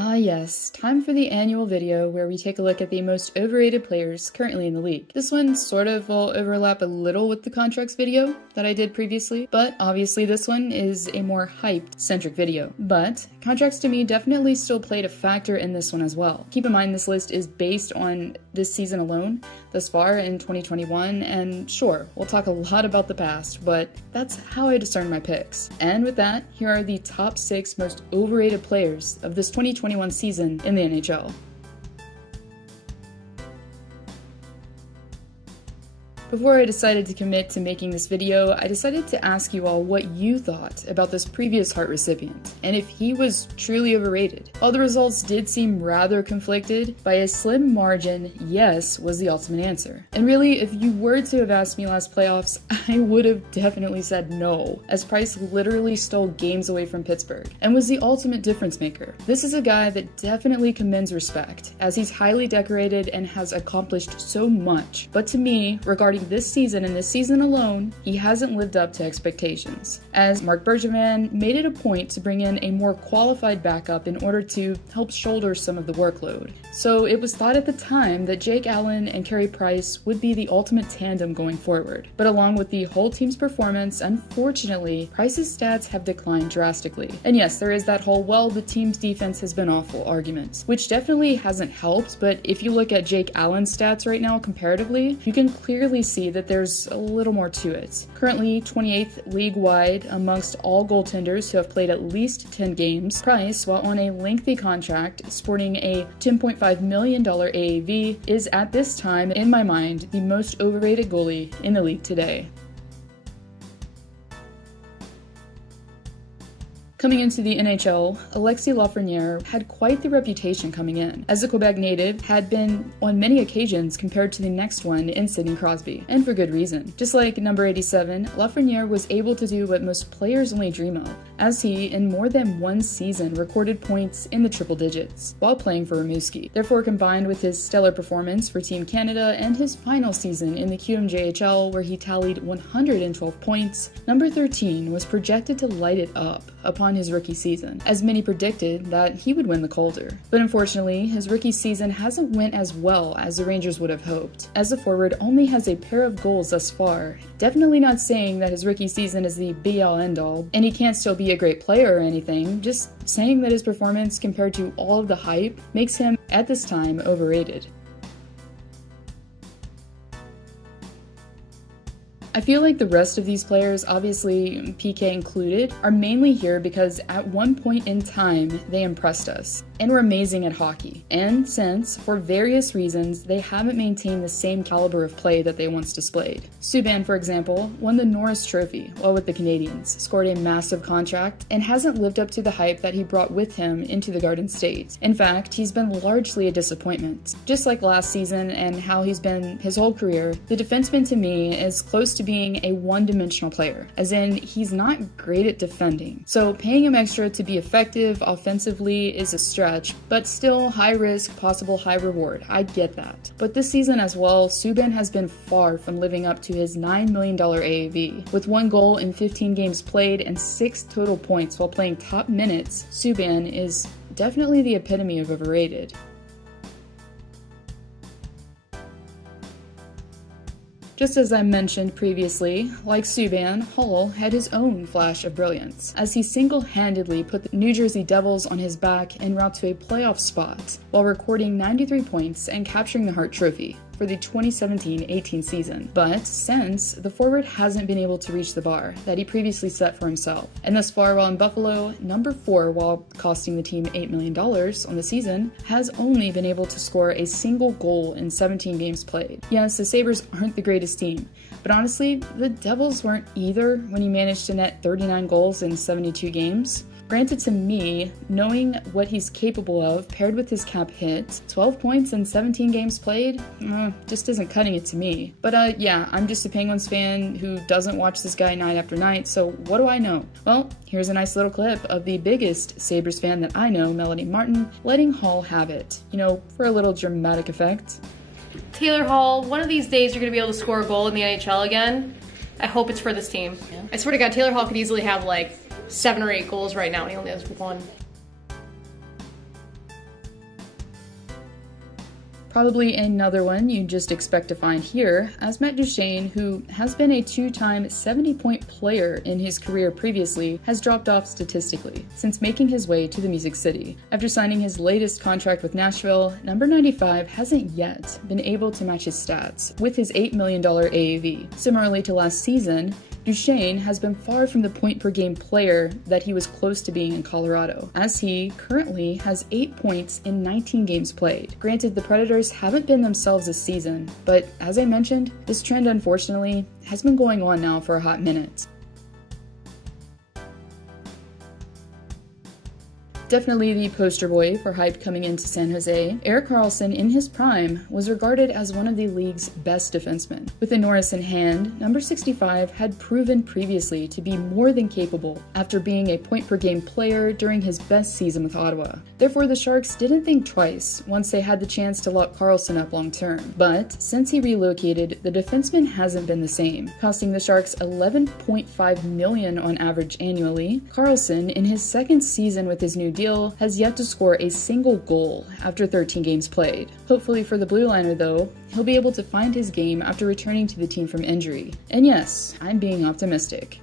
Ah yes, time for the annual video where we take a look at the most overrated players currently in the league. This one sort of will overlap a little with the contracts video that I did previously, but obviously this one is a more hyped-centric video. But contracts to me definitely still played a factor in this one as well. Keep in mind this list is based on this season alone, thus far in 2021, and sure, we'll talk a lot about the past, but that's how I discern my picks. And with that, here are the top 6 most overrated players of this 2021 season in the NHL. Before I decided to commit to making this video, I decided to ask you all what you thought about this previous Hart recipient, and if he was truly overrated. While the results did seem rather conflicted, by a slim margin, yes was the ultimate answer. And really, if you were to have asked me last playoffs, I would have definitely said no, as Price literally stole games away from Pittsburgh, and was the ultimate difference maker. This is a guy that definitely commends respect, as he's highly decorated and has accomplished so much. But to me, regarding this season and this season alone, he hasn't lived up to expectations, as Mark Berger made it a point to bring in a more qualified backup in order to help shoulder some of the workload. So it was thought at the time that Jake Allen and Carey Price would be the ultimate tandem going forward. But along with the whole team's performance, unfortunately, Price's stats have declined drastically. And yes, there is that whole, well, the team's defense has been awful argument, which definitely hasn't helped, but if you look at Jake Allen's stats right now comparatively, you can clearly see that there's a little more to it. Currently 28th league-wide amongst all goaltenders who have played at least 10 games, Price, while on a lengthy contract sporting a $10.5 million AAV, is at this time, in my mind, the most overrated goalie in the league today. Coming into the NHL, Alexi Lafreniere had quite the reputation coming in, as the Quebec native had been on many occasions compared to the next one in Sidney Crosby, and for good reason. Just like number 87, Lafreniere was able to do what most players only dream of, as he, in more than one season, recorded points in the triple digits, while playing for Rimouski. Therefore, combined with his stellar performance for Team Canada and his final season in the QMJHL where he tallied 112 points, number 13 was projected to light it up upon his rookie season, as many predicted that he would win the Calder. But unfortunately, his rookie season hasn't went as well as the Rangers would have hoped, as the forward only has a pair of goals thus far. Definitely not saying that his rookie season is the be-all end-all, and he can't still be a great player or anything, just saying that his performance compared to all of the hype makes him, at this time, overrated. I feel like the rest of these players, obviously PK included, are mainly here because at one point in time they impressed us and were amazing at hockey. And since, for various reasons, they haven't maintained the same caliber of play that they once displayed. Subban, for example, won the Norris Trophy while with the Canadiens, scored a massive contract, and hasn't lived up to the hype that he brought with him into the Garden State. In fact, he's been largely a disappointment. Just like last season and how he's been his whole career, the defenseman to me is close to being a one-dimensional player, as in he's not great at defending. So paying him extra to be effective offensively is a stretch, but still high risk, possible high reward. I get that. But this season as well, Subban has been far from living up to his $9 million AAV. With 1 goal in 15 games played and 6 total points while playing top minutes, Subban is definitely the epitome of overrated. Just as I mentioned previously, like Subban, Hall had his own flash of brilliance, as he single-handedly put the New Jersey Devils on his back en route to a playoff spot, while recording 93 points and capturing the Hart Trophy for the 2017-18 season. But since, the forward hasn't been able to reach the bar that he previously set for himself. And thus far while in Buffalo, number 4, while costing the team $8 million on the season, has only been able to score a single goal in 17 games played. Yes, the Sabres aren't the greatest team, but honestly, the Devils weren't either when he managed to net 39 goals in 72 games. Granted, to me, knowing what he's capable of, paired with his cap hit, 12 points in 17 games played, just isn't cutting it to me. But yeah, I'm just a Penguins fan who doesn't watch this guy night after night, so what do I know? Well, here's a nice little clip of the biggest Sabres fan that I know, Melanie Martin, letting Hall have it, you know, for a little dramatic effect. Taylor Hall, one of these days you're going to be able to score a goal in the NHL again. I hope it's for this team. Yeah. I swear to God, Taylor Hall could easily have like 7 or 8 goals right now, and he only has 1. Probably another one you'd just expect to find here, as Matt Duchene, who has been a two-time 70-point player in his career previously, has dropped off statistically since making his way to the Music City. After signing his latest contract with Nashville, number 95 hasn't yet been able to match his stats with his $8 million AAV. Similarly to last season, Duchene has been far from the point-per-game player that he was close to being in Colorado, as he currently has 8 points in 19 games played. Granted, the Predators haven't been themselves this season, but as I mentioned, this trend unfortunately has been going on now for a hot minute. Definitely the poster boy for hype coming into San Jose, Erik Karlsson in his prime was regarded as one of the league's best defensemen. With the Norris in hand, number 65 had proven previously to be more than capable after being a point-per-game player during his best season with Ottawa. Therefore, the Sharks didn't think twice once they had the chance to lock Karlsson up long-term. But since he relocated, the defenseman hasn't been the same, costing the Sharks $11.5 million on average annually. Karlsson, in his second season with his new deal, has yet to score a single goal after 13 games played. Hopefully for the blue liner though, he'll be able to find his game after returning to the team from injury. And yes, I'm being optimistic.